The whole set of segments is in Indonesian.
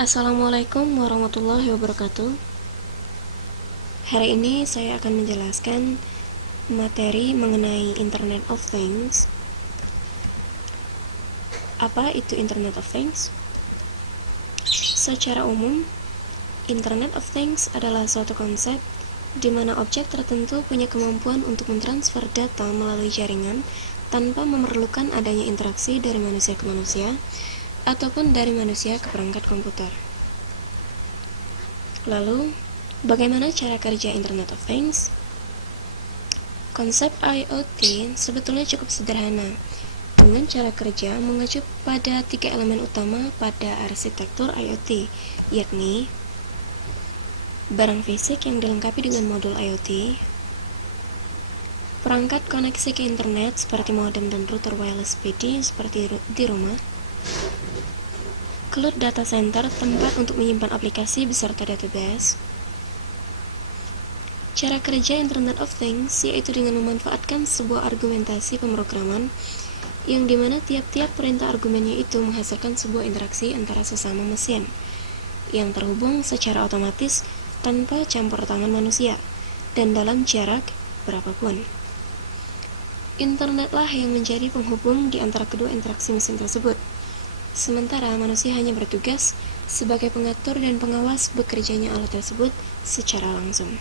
Assalamualaikum warahmatullahi wabarakatuh. Hari ini saya akan menjelaskan materi mengenai Internet of Things. Apa itu Internet of Things? Secara umum, Internet of Things adalah suatu konsep di mana objek tertentu punya kemampuan untuk mentransfer data melalui jaringan tanpa memerlukan adanya interaksi dari manusia ke manusia ataupun dari manusia ke perangkat komputer. Lalu, bagaimana cara kerja Internet of Things? Konsep IoT sebetulnya cukup sederhana, dengan cara kerja mengacu pada 3 elemen utama pada arsitektur IoT, yakni barang fisik yang dilengkapi dengan modul IoT, perangkat koneksi ke internet seperti modem dan router wireless PD seperti di rumah, cloud data center tempat untuk menyimpan aplikasi beserta database. Cara kerja Internet of Things yaitu dengan memanfaatkan sebuah argumentasi pemrograman yang dimana tiap-tiap perintah argumennya itu menghasilkan sebuah interaksi antara sesama mesin yang terhubung secara otomatis tanpa campur tangan manusia dan dalam jarak berapapun. Internetlah yang menjadi penghubung di antara kedua interaksi mesin tersebut. Sementara manusia hanya bertugas sebagai pengatur dan pengawas bekerjanya alat tersebut secara langsung.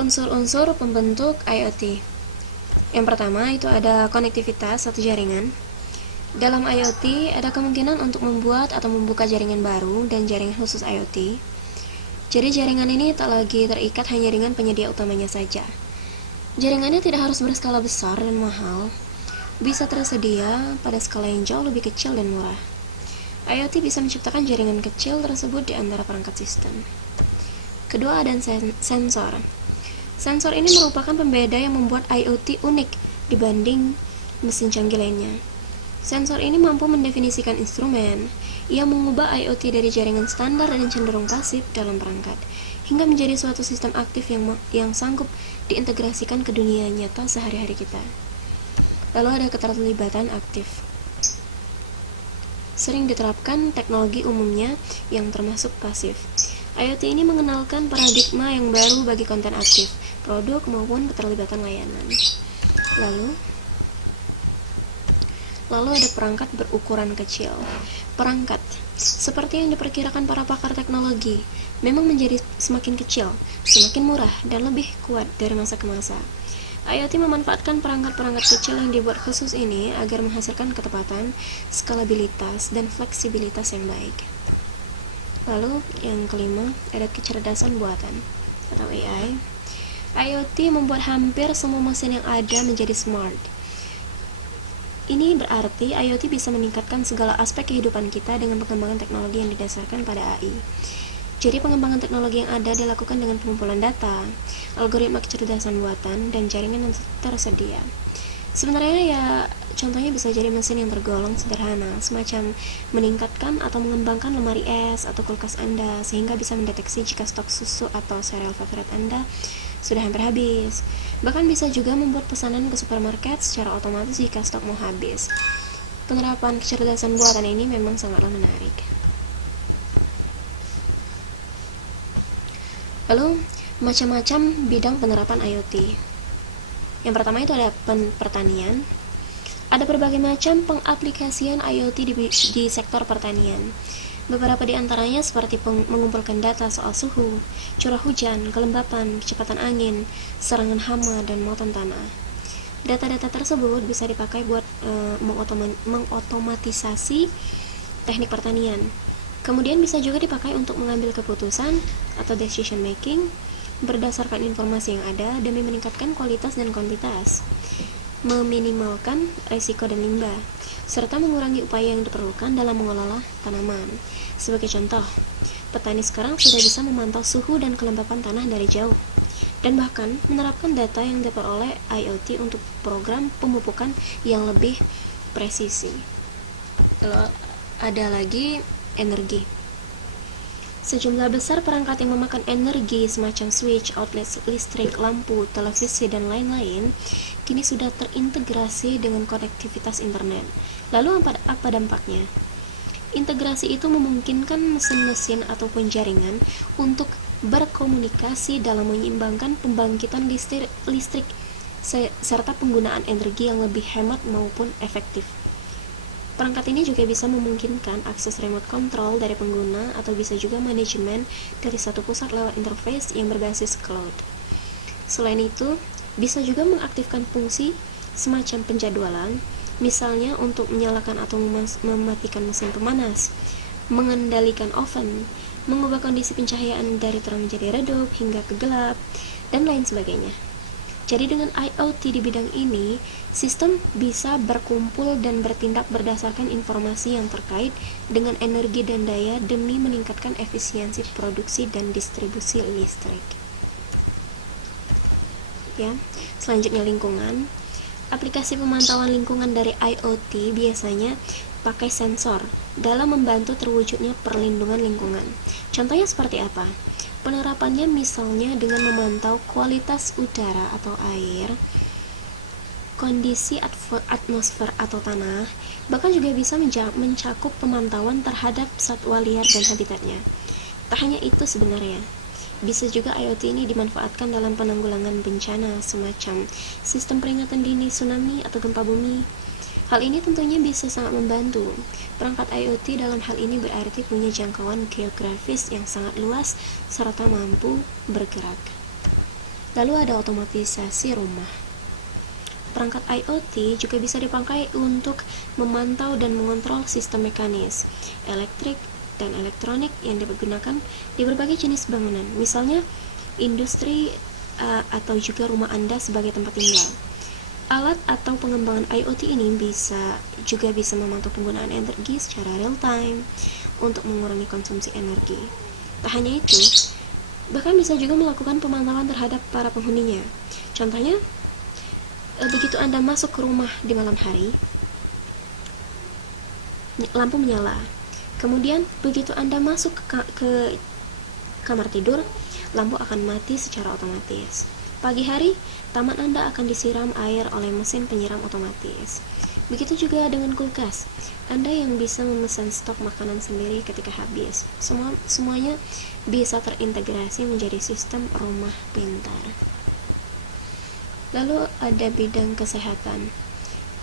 Unsur-unsur pembentuk IoT. Yang pertama itu ada konektivitas atau jaringan. Dalam IoT ada kemungkinan untuk membuat atau membuka jaringan baru dan jaringan khusus IoT. Jadi jaringan ini tak lagi terikat hanya dengan penyedia utamanya saja. Jaringannya tidak harus berskala besar dan mahal, bisa tersedia pada skala yang jauh lebih kecil dan murah. IoT bisa menciptakan jaringan kecil tersebut di antara perangkat sistem. Kedua ada sensor. Sensor ini merupakan pembeda yang membuat IoT unik dibanding mesin canggih lainnya. Sensor ini mampu mendefinisikan instrumen yang mengubah IoT dari jaringan standar dan cenderung pasif dalam perangkat, hingga menjadi suatu sistem aktif yang sanggup diintegrasikan ke dunia nyata sehari-hari kita. Lalu ada keterlibatan aktif. Sering diterapkan teknologi umumnya yang termasuk pasif. IoT ini mengenalkan paradigma yang baru bagi konten aktif, produk maupun keterlibatan layanan. Lalu ada perangkat berukuran kecil. Perangkat, seperti yang diperkirakan para pakar teknologi, memang menjadi semakin kecil, semakin murah, dan lebih kuat dari masa ke masa. IoT memanfaatkan perangkat-perangkat kecil yang dibuat khusus ini agar menghasilkan ketepatan, skalabilitas, dan fleksibilitas yang baik. Lalu yang kelima ada kecerdasan buatan atau AI. IoT membuat hampir semua mesin yang ada menjadi smart. Ini berarti IoT bisa meningkatkan segala aspek kehidupan kita dengan pengembangan teknologi yang didasarkan pada AI. Jadi pengembangan teknologi yang ada dilakukan dengan pengumpulan data, algoritma kecerdasan buatan, dan jaringan yang tersedia. Sebenarnya ya contohnya bisa jadi mesin yang tergolong sederhana, semacam meningkatkan atau mengembangkan lemari es atau kulkas Anda sehingga bisa mendeteksi jika stok susu atau sereal favorit Anda sudah hampir habis. Bahkan bisa juga membuat pesanan ke supermarket secara otomatis jika stok mau habis. Penerapan kecerdasan buatan ini memang sangatlah menarik. Lalu, macam-macam bidang penerapan IoT. Yang pertama itu ada pertanian. Ada berbagai macam pengaplikasian IoT di sektor pertanian. Beberapa di antaranya seperti mengumpulkan data soal suhu, curah hujan, kelembapan, kecepatan angin, serangan hama, dan muatan tanah. Data-data tersebut bisa dipakai buat mengotomatisasi teknik pertanian. Kemudian bisa juga dipakai untuk mengambil keputusan atau decision making berdasarkan informasi yang ada demi meningkatkan kualitas dan kuantitas, meminimalkan risiko dan limbah, serta mengurangi upaya yang diperlukan dalam mengelola tanaman. Sebagai contoh, petani sekarang sudah bisa memantau suhu dan kelembapan tanah dari jauh, dan bahkan menerapkan data yang diperoleh IoT untuk program pemupukan yang lebih presisi. Lalu ada lagi energi. Sejumlah besar perangkat yang memakan energi semacam switch, outlet listrik, lampu, televisi, dan lain-lain kini sudah terintegrasi dengan konektivitas internet. Lalu apa dampaknya? Integrasi itu memungkinkan mesin-mesin ataupun jaringan untuk berkomunikasi dalam menyeimbangkan pembangkitan listrik serta penggunaan energi yang lebih hemat maupun efektif. Perangkat ini juga bisa memungkinkan akses remote control dari pengguna atau bisa juga manajemen dari satu pusat lewat interface yang berbasis cloud. Selain itu, bisa juga mengaktifkan fungsi semacam penjadwalan, misalnya untuk menyalakan atau mematikan mesin pemanas, mengendalikan oven, mengubah kondisi pencahayaan dari terang menjadi redup hingga ke gelap, dan lain sebagainya. Jadi dengan IoT di bidang ini, sistem bisa berkumpul dan bertindak berdasarkan informasi yang terkait dengan energi dan daya demi meningkatkan efisiensi produksi dan distribusi listrik. Ya, selanjutnya lingkungan. Aplikasi pemantauan lingkungan dari IoT biasanya pakai sensor dalam membantu terwujudnya perlindungan lingkungan. Contohnya seperti apa? Penerapannya misalnya dengan memantau kualitas udara atau air, kondisi atmosfer atau tanah, bahkan juga bisa mencakup pemantauan terhadap satwa liar dan habitatnya. Tak hanya itu sebenarnya, bisa juga IoT ini dimanfaatkan dalam penanggulangan bencana semacam sistem peringatan dini tsunami atau gempa bumi. Hal ini tentunya bisa sangat membantu. Perangkat IoT dalam hal ini berarti punya jangkauan geografis yang sangat luas serta mampu bergerak. Lalu ada otomatisasi rumah. Perangkat IoT juga bisa dipakai untuk memantau dan mengontrol sistem mekanis, elektrik, dan elektronik yang digunakan di berbagai jenis bangunan, misalnya industri atau juga rumah Anda sebagai tempat tinggal. Alat atau pengembangan IoT ini juga bisa memantau penggunaan energi secara real time untuk mengurangi konsumsi energi. Tak hanya itu, bahkan bisa juga melakukan pemantauan terhadap para penghuninya. Contohnya, begitu Anda masuk ke rumah di malam hari, lampu menyala. Kemudian, begitu Anda masuk ke kamar tidur, lampu akan mati secara otomatis. Pagi hari, taman Anda akan disiram air oleh mesin penyiram otomatis. Begitu juga dengan kulkas. Anda yang bisa memesan stok makanan sendiri ketika habis. Semuanya bisa terintegrasi menjadi sistem rumah pintar. Lalu ada bidang kesehatan.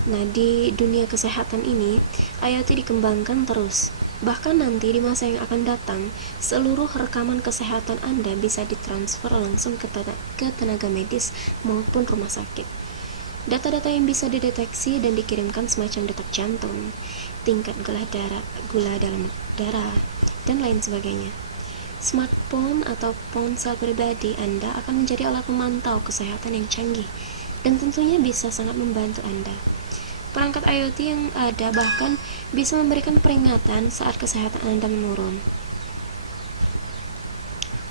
Nah, di dunia kesehatan ini, IoT dikembangkan terus. Bahkan nanti di masa yang akan datang, seluruh rekaman kesehatan Anda bisa ditransfer langsung ke tenaga medis maupun rumah sakit. Data-data yang bisa dideteksi dan dikirimkan semacam detak jantung, tingkat gula dalam darah, dan lain sebagainya. Smartphone atau ponsel pribadi Anda akan menjadi alat pemantau kesehatan yang canggih dan tentunya bisa sangat membantu Anda. Perangkat IoT yang ada bahkan bisa memberikan peringatan saat kesehatan Anda menurun,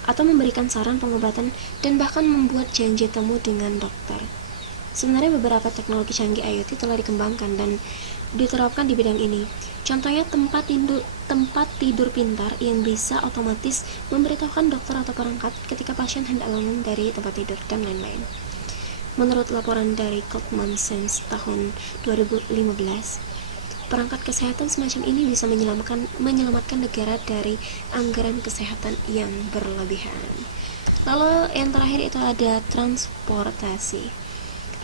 atau memberikan saran pengobatan dan bahkan membuat janji temu dengan dokter. Sebenarnya beberapa teknologi canggih IoT telah dikembangkan dan diterapkan di bidang ini. Contohnya tempat tidur pintar yang bisa otomatis memberitahukan dokter atau perangkat ketika pasien hendak bangun dari tempat tidur dan lain-lain. Menurut laporan dari Goldman Sachs tahun 2015, perangkat kesehatan semacam ini bisa menyelamatkan negara dari anggaran kesehatan yang berlebihan. Lalu yang terakhir itu ada transportasi.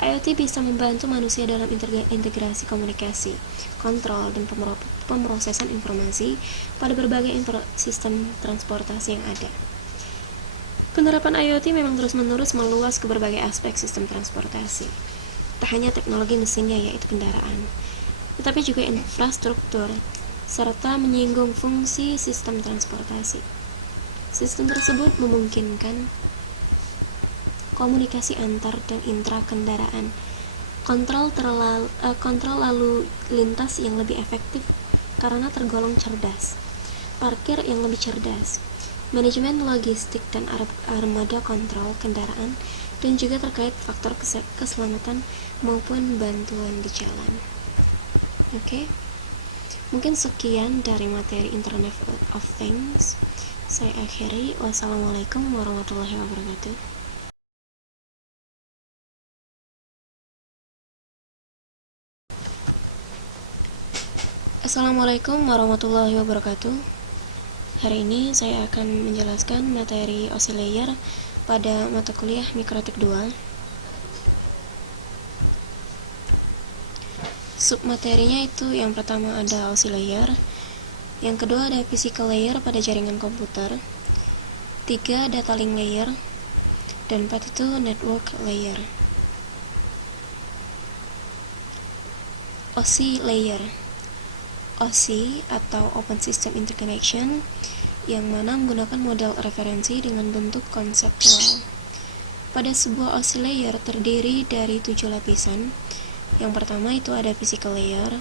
IoT bisa membantu manusia dalam integrasi komunikasi, kontrol, dan pemrosesan informasi pada berbagai sistem transportasi yang ada. Penerapan IoT memang terus-menerus meluas ke berbagai aspek sistem transportasi. Tak hanya teknologi mesinnya yaitu kendaraan, tetapi juga infrastruktur, serta menyinggung fungsi sistem transportasi. Sistem tersebut memungkinkan komunikasi antar dan intra kendaraan, kontrol lalu lintas yang lebih efektif karena tergolong cerdas, parkir yang lebih cerdas, manajemen logistik dan armada kontrol kendaraan, dan juga terkait faktor keselamatan maupun bantuan di jalan. Oke, mungkin sekian dari materi Internet of Things. Saya akhiri. Wassalamualaikum warahmatullahi wabarakatuh. Assalamualaikum warahmatullahi wabarakatuh. Hari ini saya akan menjelaskan materi OSI layer pada mata kuliah Mikrotik 2. Submaterinya itu yang pertama ada OSI layer, yang kedua ada physical layer pada jaringan komputer, 3 data link layer, dan 4 itu network layer. OSI layer, OSI atau Open System Interconnection, yang mana menggunakan model referensi dengan bentuk konseptual. Pada sebuah OSI layer terdiri dari 7 lapisan. Yang pertama itu ada physical layer,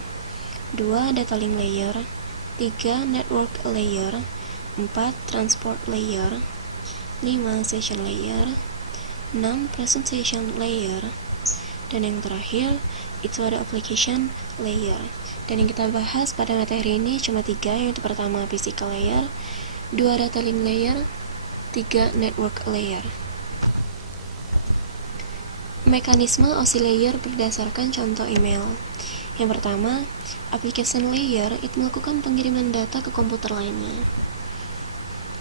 2 data link layer, 3 network layer, 4 transport layer, 5 session layer, 6 presentation layer, dan yang terakhir itu ada application layer. Dan yang kita bahas pada materi ini cuma 3, yaitu pertama physical layer, 2 data link layer, 3 network layer. Mekanisme OSI layer berdasarkan contoh email. Yang pertama, application layer itu melakukan pengiriman data ke komputer lainnya.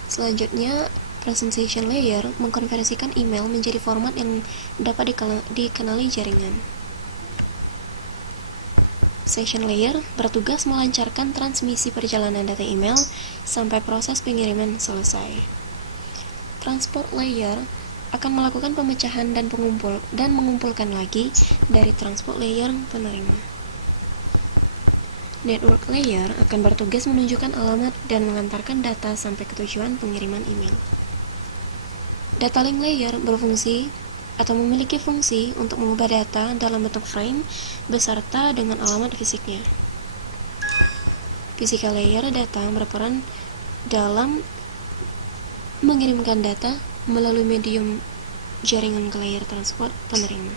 Selanjutnya, presentation layer mengkonversikan email menjadi format yang dapat dikenali jaringan. Session layer bertugas melancarkan transmisi perjalanan data email sampai proses pengiriman selesai. Transport layer akan melakukan pemecahan dan mengumpulkan lagi dari transport layer penerima. Network layer akan bertugas menunjukkan alamat dan mengantarkan data sampai ke tujuan pengiriman email. Data link layer berfungsi atau memiliki fungsi untuk mengubah data dalam bentuk frame beserta dengan alamat fisiknya. Physical layer data berperan dalam mengirimkan data melalui medium jaringan ke layer transport penerima.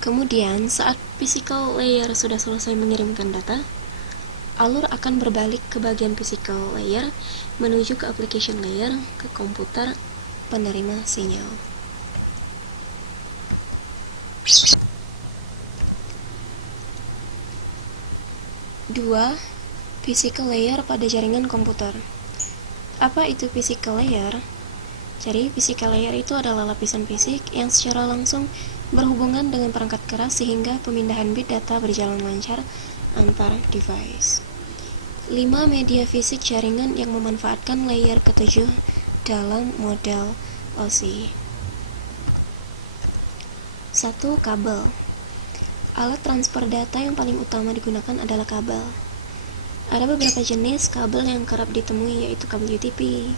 Kemudian, saat physical layer sudah selesai mengirimkan data, alur akan berbalik ke bagian physical layer menuju ke application layer ke komputer penerima sinyal. Dua, physical layer pada jaringan komputer. Apa itu physical layer? Jadi, physical layer itu adalah lapisan fisik yang secara langsung berhubungan dengan perangkat keras sehingga pemindahan bit data berjalan lancar antar device. 5 media fisik jaringan yang memanfaatkan layer ke-7 dalam model OSI. 1. Kabel. Alat transfer data yang paling utama digunakan adalah kabel. Ada beberapa jenis kabel yang kerap ditemui, yaitu kabel UTP,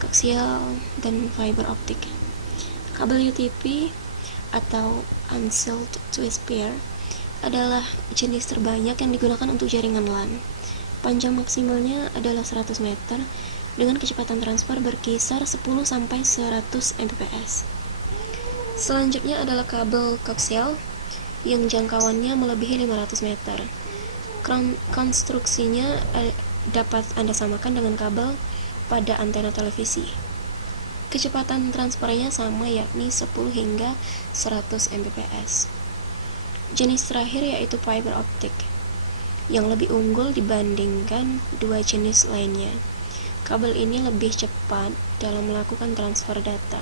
koaksial, dan fiber optik. Kabel UTP atau Unsealed Twist Pair adalah jenis terbanyak yang digunakan untuk jaringan LAN. Panjang maksimalnya adalah 100 meter dengan kecepatan transfer berkisar 10-100 Mbps. Selanjutnya adalah kabel koaksial yang jangkauannya melebihi 500 meter. Konstruksinya dapat Anda samakan dengan kabel pada antena televisi. Kecepatan transfernya sama, yakni 10 hingga 100 Mbps. Jenis terakhir yaitu fiber optik, yang lebih unggul dibandingkan 2 jenis lainnya. Kabel ini lebih cepat dalam melakukan transfer data,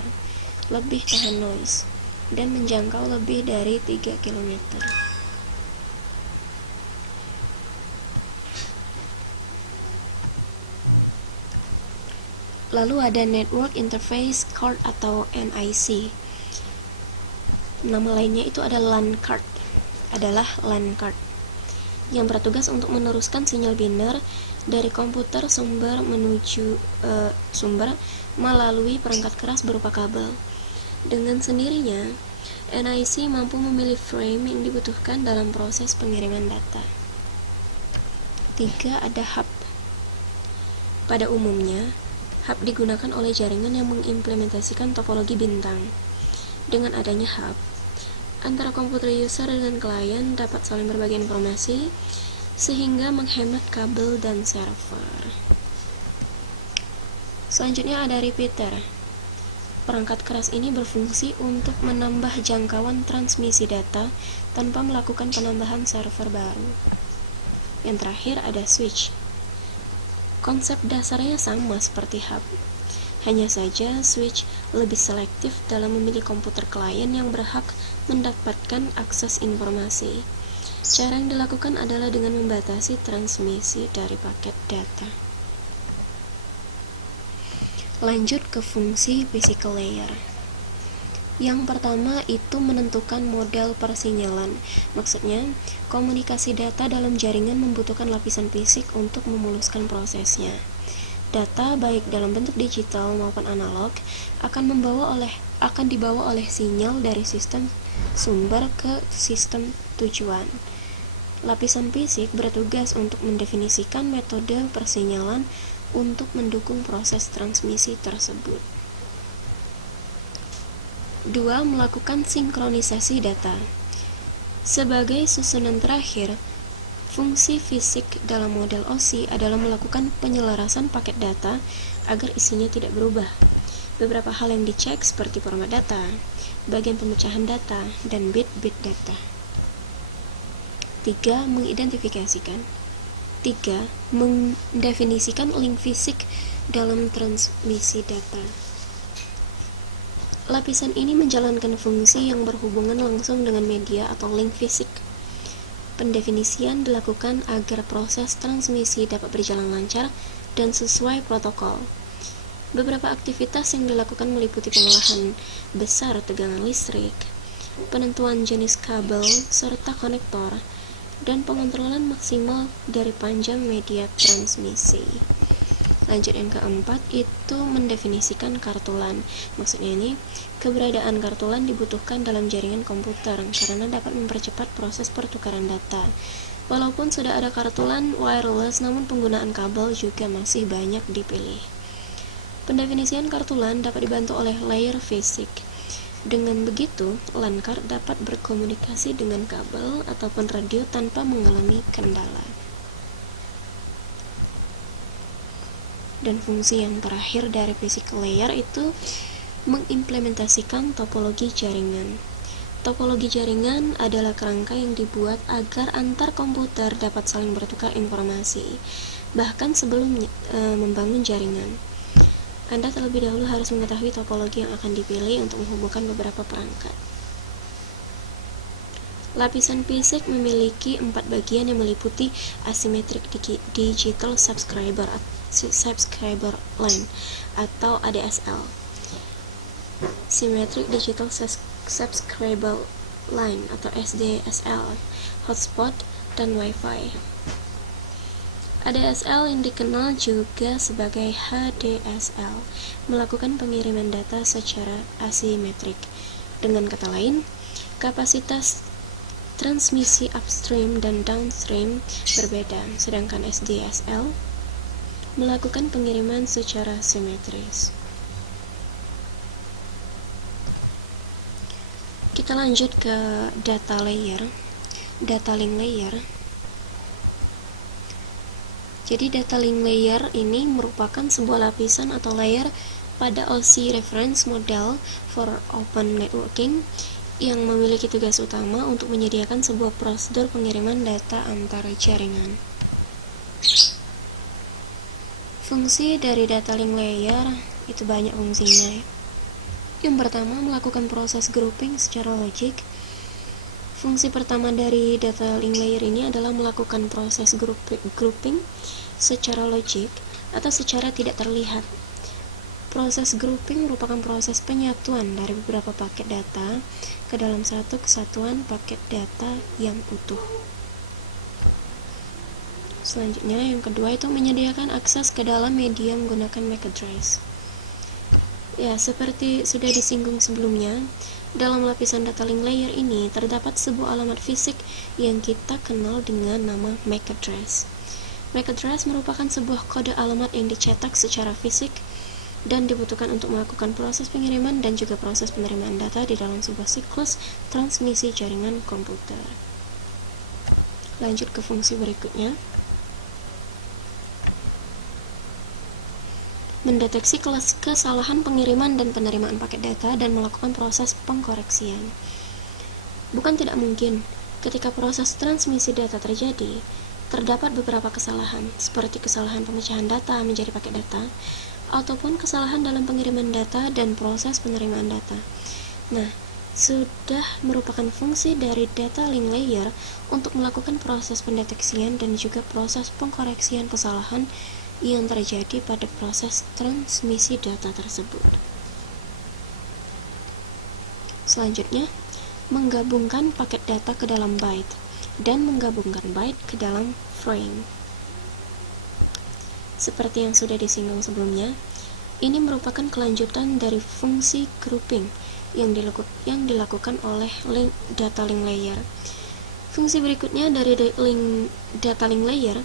lebih tahan noise, dan menjangkau lebih dari 3 km. Lalu ada Network Interface Card atau NIC. Nama lainnya itu adalah LAN card, yang bertugas untuk meneruskan sinyal biner dari komputer sumber menuju sumber melalui perangkat keras berupa kabel. Dengan sendirinya, NIC mampu memilih frame yang dibutuhkan dalam proses pengiriman data. 3. Ada hub. Pada umumnya, hub digunakan oleh jaringan yang mengimplementasikan topologi bintang. Dengan adanya hub, antara komputer user dan klien dapat saling berbagi informasi, sehingga menghemat kabel dan server. Selanjutnya ada repeater. Perangkat keras ini berfungsi untuk menambah jangkauan transmisi data tanpa melakukan penambahan server baru. Yang terakhir ada switch. Konsep dasarnya sama seperti hub. Hanya saja switch lebih selektif dalam memilih komputer klien yang berhak mendapatkan akses informasi. Cara yang dilakukan adalah dengan membatasi transmisi dari paket data. Lanjut ke fungsi physical layer. Yang pertama itu menentukan model persinyalan. Maksudnya, komunikasi data dalam jaringan membutuhkan lapisan fisik untuk memuluskan prosesnya. Data baik dalam bentuk digital maupun analog akan dibawa oleh sinyal dari sistem sumber ke sistem tujuan. Lapisan fisik bertugas untuk mendefinisikan metode persinyalan untuk mendukung proses transmisi tersebut. 2. Melakukan sinkronisasi data. Sebagai susunan terakhir, fungsi fisik dalam model OSI adalah melakukan penyelarasan paket data agar isinya tidak berubah. Beberapa hal yang dicek seperti format data, bagian pemecahan data, dan bit-bit data. 3. Mendefinisikan link fisik dalam transmisi data. Lapisan ini menjalankan fungsi yang berhubungan langsung dengan media atau link fisik. Pendefinisian dilakukan agar proses transmisi dapat berjalan lancar dan sesuai protokol. Beberapa aktivitas yang dilakukan meliputi pengolahan besar tegangan listrik, penentuan jenis kabel serta konektor, dan pengontrolan maksimal dari panjang media transmisi. Lanjut yang keempat itu mendefinisikan kartulan. Maksudnya ini, keberadaan kartulan dibutuhkan dalam jaringan komputer karena dapat mempercepat proses pertukaran data. Walaupun sudah ada kartulan wireless, namun penggunaan kabel juga masih banyak dipilih. Pendefinisian kartulan dapat dibantu oleh layer fisik. Dengan begitu, LAN card dapat berkomunikasi dengan kabel ataupun radio tanpa mengalami kendala. Dan fungsi yang terakhir dari physical layer itu mengimplementasikan topologi jaringan. Topologi jaringan adalah kerangka yang dibuat agar antar komputer dapat saling bertukar informasi, bahkan sebelum membangun jaringan. Anda terlebih dahulu harus mengetahui topologi yang akan dipilih untuk menghubungkan beberapa perangkat. Lapisan fisik memiliki 4 bagian yang meliputi asymmetric digital subscriber line atau ADSL, symmetric digital subscriber line atau SDSL, hotspot, dan Wi-Fi. ADSL yang dikenal juga sebagai HDSL melakukan pengiriman data secara asimetrik. Dengan kata lain, kapasitas transmisi upstream dan downstream berbeda, sedangkan SDSL melakukan pengiriman secara simetris. Kita lanjut ke data link layer. Jadi data link layer ini merupakan sebuah lapisan atau layer pada OSI reference model for open networking yang memiliki tugas utama untuk menyediakan sebuah prosedur pengiriman data antar jaringan. Fungsi dari data link layer itu banyak fungsinya. Yang pertama, melakukan proses grouping secara logik. Fungsi pertama dari data link layer ini adalah melakukan proses grouping secara logik atau secara tidak terlihat. Proses grouping merupakan proses penyatuan dari beberapa paket data ke dalam satu kesatuan paket data yang utuh. Selanjutnya, yang kedua itu menyediakan akses ke dalam media menggunakan MAC address. Ya, seperti sudah disinggung sebelumnya, dalam lapisan data link layer ini terdapat sebuah alamat fisik yang kita kenal dengan nama MAC address. MAC address merupakan sebuah kode alamat yang dicetak secara fisik dan dibutuhkan untuk melakukan proses pengiriman dan juga proses penerimaan data di dalam sebuah siklus transmisi jaringan komputer. Lanjut ke fungsi berikutnya. mendeteksi kesalahan pengiriman dan penerimaan paket data dan melakukan proses pengkoreksian. Bukan tidak mungkin, ketika proses transmisi data terjadi, terdapat beberapa kesalahan, seperti kesalahan pemecahan data menjadi paket data, ataupun kesalahan dalam pengiriman data dan proses penerimaan data. Nah, sudah merupakan fungsi dari data link layer untuk melakukan proses pendeteksian dan juga proses pengkoreksian kesalahan yang terjadi pada proses transmisi data tersebut. Selanjutnya, menggabungkan paket data ke dalam byte dan menggabungkan byte ke dalam frame. Seperti yang sudah disinggung sebelumnya, ini merupakan kelanjutan dari fungsi grouping yang dilakukan oleh data link layer. Fungsi berikutnya dari data link layer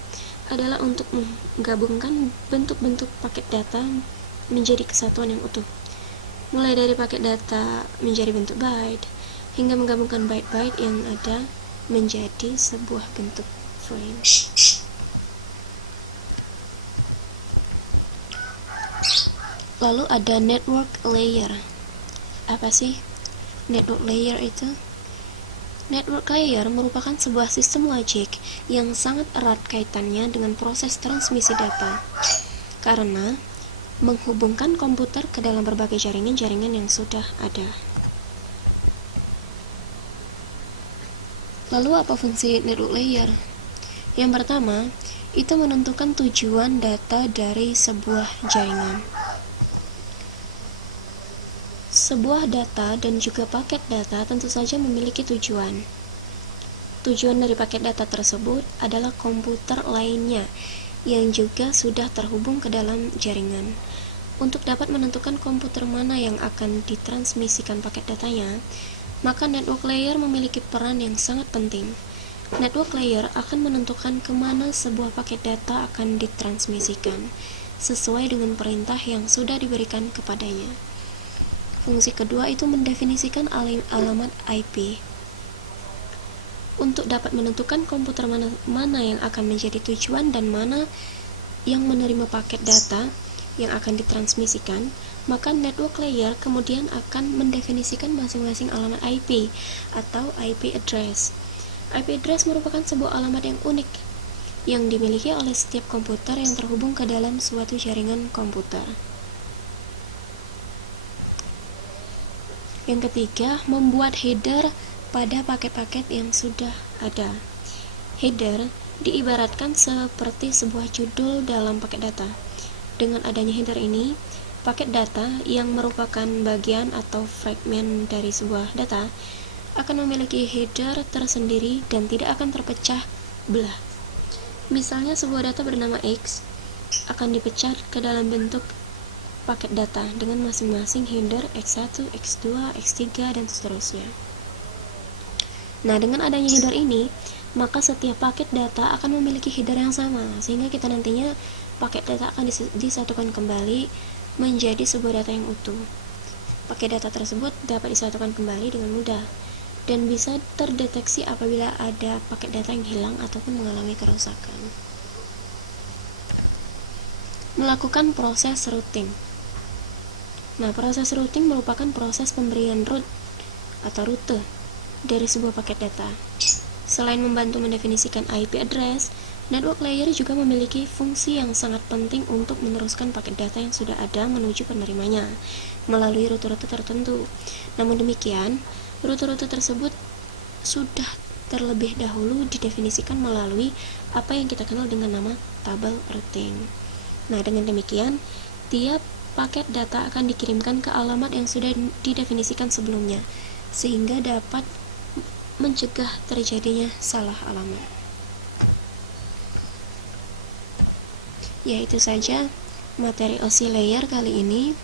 adalah untuk menggabungkan bentuk-bentuk paket data menjadi kesatuan yang utuh, mulai dari paket data menjadi bentuk byte hingga menggabungkan byte-byte yang ada menjadi sebuah bentuk frame. Lalu ada network layer. Apa sih network layer itu? Network layer merupakan sebuah sistem logik yang sangat erat kaitannya dengan proses transmisi data, karena menghubungkan komputer ke dalam berbagai jaringan-jaringan yang sudah ada. Lalu apa fungsi network layer? Yang pertama, itu menentukan tujuan data dari sebuah jaringan. Sebuah data dan juga paket data tentu saja memiliki tujuan. Tujuan dari paket data tersebut adalah komputer lainnya yang juga sudah terhubung ke dalam jaringan. Untuk dapat menentukan komputer mana yang akan ditransmisikan paket datanya, maka network layer memiliki peran yang sangat penting. Network layer akan menentukan kemana sebuah paket data akan ditransmisikan, sesuai dengan perintah yang sudah diberikan kepadanya. Fungsi kedua itu mendefinisikan alamat IP. Untuk dapat menentukan komputer mana yang akan menjadi tujuan dan mana yang menerima paket data yang akan ditransmisikan, maka network layer kemudian akan mendefinisikan masing-masing alamat IP atau IP address. IP address merupakan sebuah alamat yang unik yang dimiliki oleh setiap komputer yang terhubung ke dalam suatu jaringan komputer. Yang ketiga, membuat header pada paket-paket yang sudah ada. Header diibaratkan seperti sebuah judul dalam paket data. Dengan adanya header ini, paket data yang merupakan bagian atau fragmen dari sebuah data akan memiliki header tersendiri dan tidak akan terpecah belah. Misalnya sebuah data bernama X akan dipecah ke dalam bentuk paket data dengan masing-masing header X1, X2, X3, dan seterusnya. Nah, dengan adanya header ini, maka setiap paket data akan memiliki header yang sama, sehingga kita nantinya paket data akan disatukan kembali menjadi sebuah data yang utuh. Paket data tersebut dapat disatukan kembali dengan mudah dan bisa terdeteksi apabila ada paket data yang hilang ataupun mengalami kerusakan. Melakukan proses routing. Nah, proses routing merupakan proses pemberian route atau rute dari sebuah paket data. Selain membantu mendefinisikan IP address, network layer juga memiliki fungsi yang sangat penting untuk meneruskan paket data yang sudah ada menuju penerimanya melalui rute-rute tertentu. Namun demikian, rute-rute tersebut sudah terlebih dahulu didefinisikan melalui apa yang kita kenal dengan nama tabel routing. Nah, dengan demikian, tiap paket data akan dikirimkan ke alamat yang sudah didefinisikan sebelumnya, sehingga dapat mencegah terjadinya salah alamat. Ya, itu saja materi OSI layer kali ini.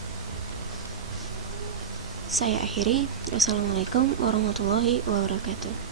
Saya akhiri. Wassalamualaikum warahmatullahi wabarakatuh.